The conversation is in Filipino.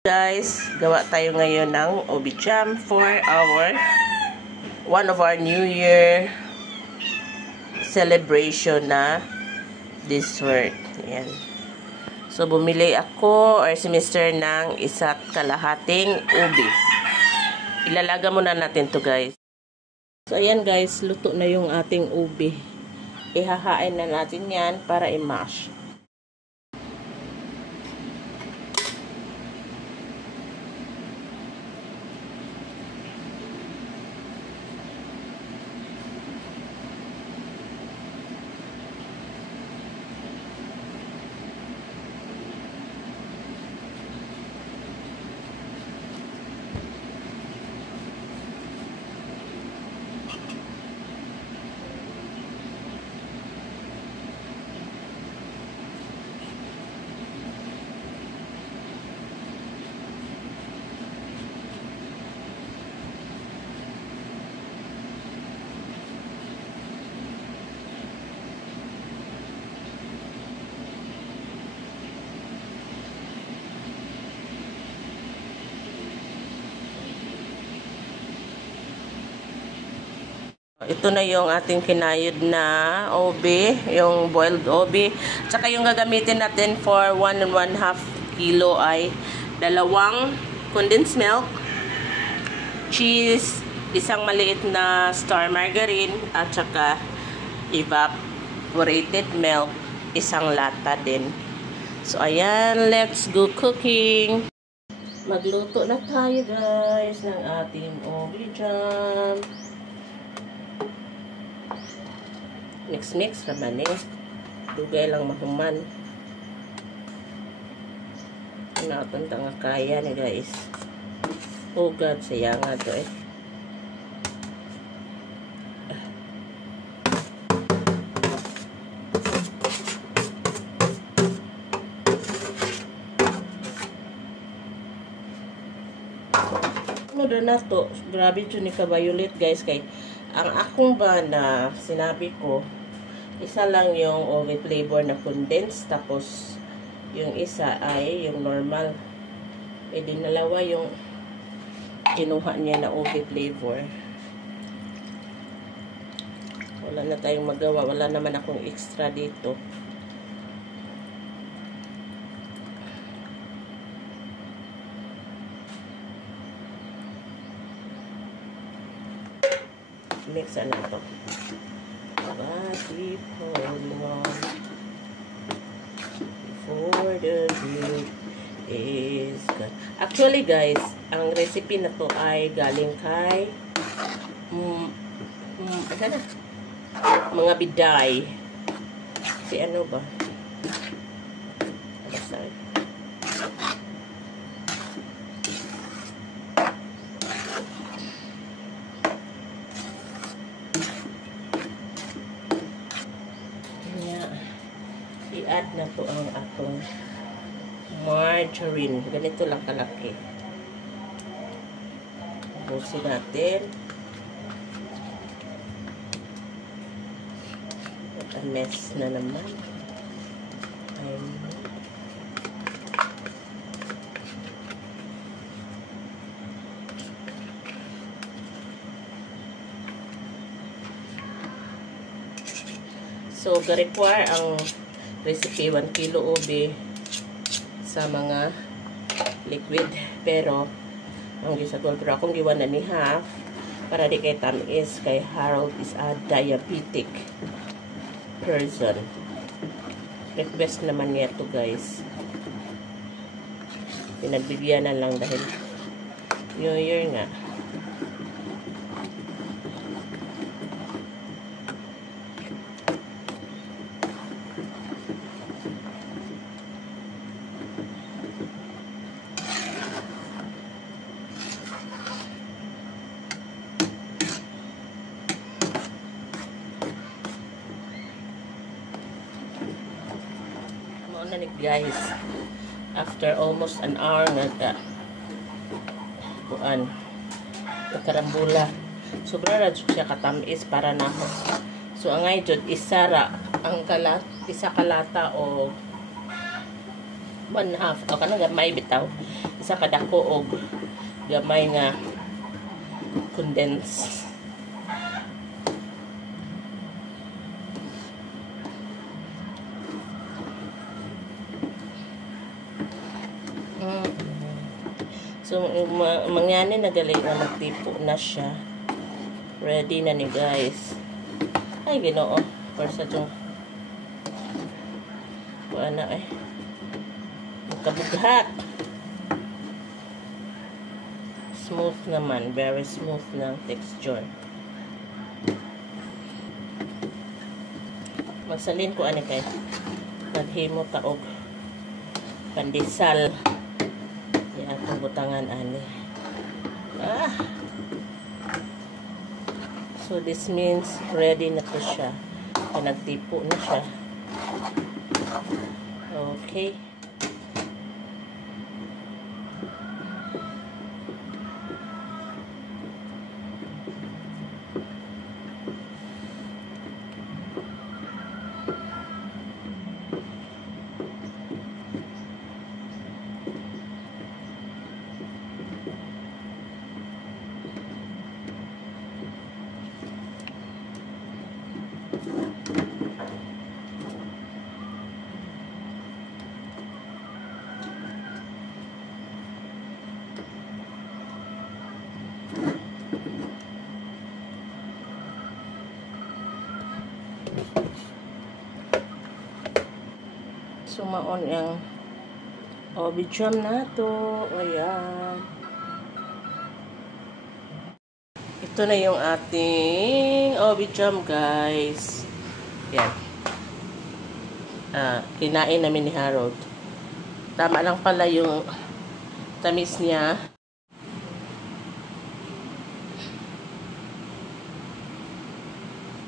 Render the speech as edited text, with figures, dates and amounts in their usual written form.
Guys, gawa tayo ngayon ng ubi jam for one of our New Year celebration na dessert. Yan. So, bumili ako or si Mr. ng isa't kalahating ubi. Ilalaga muna natin to guys. So, ayan guys, luto na yung ating ubi. Ihahain na natin yan para i-mash. Ito na yung ating kinayod na ubi, yung boiled ubi. Tsaka yung gagamitin natin for 1 1/2 kilo ay 2 condensed milk, cheese, isang maliit na star margarine, at tsaka evaporated milk, isang lata din. So, ayan, let's go cooking. Magluto na tayo guys ng ating ubi jam. Mix naman eh. Dugay lang mahuman. Natanda nga kaya ni guys. Oh God, sayang nga to eh. Ano doon na to? Grabe dyan ni ka-violet guys. Kay ang akong ba na sinabi ko, isa lang yung ubi flavor na condensed, tapos yung isa ay yung normal. E din dalawa yung kinuha niya na ubi flavor. Wala na tayong magawa. Wala naman akong extra dito. Mix na ito. Before the bread is gone. Actually guys, ang recipe na to ay galing kay mga biday. Si ano ba? Sorry. I-add na to ang atong margarine. Ganito lang kalaki. Busin natin. At a mess na naman. So, ga-require ang recipe 1 kilo ubi sa mga liquid, pero ang gisagol pero akong giwan na ni half para di kay tamis, kay Harold is a diabetic person. Request naman niya to guys. Pinagbibigyan na lang dahil New Year nga. Na guys, after almost an hour nagkarambula, sobra na siya katamis para na ako. So ang ngayon isara ang isa kalata o 1/2 o kanang may bitaw usa ka dako og gamay nga condense. So, mangyani na galing na magtipo na siya. Ready na ni guys. Ay, ginoo. First sa itong na eh. Magkabughat. Smooth naman. Very smooth na texture. Magsalin ko ani kay naghimo taog pandesal. Atong butangan ani. So this means ready na to siya. Nagtipo na siya. Okay. Sumaon yung obicham na to. Ayan. Ito na yung ating obicham, guys. Yan. Kinain namin ni Harold. Tama lang pala yung tamis niya.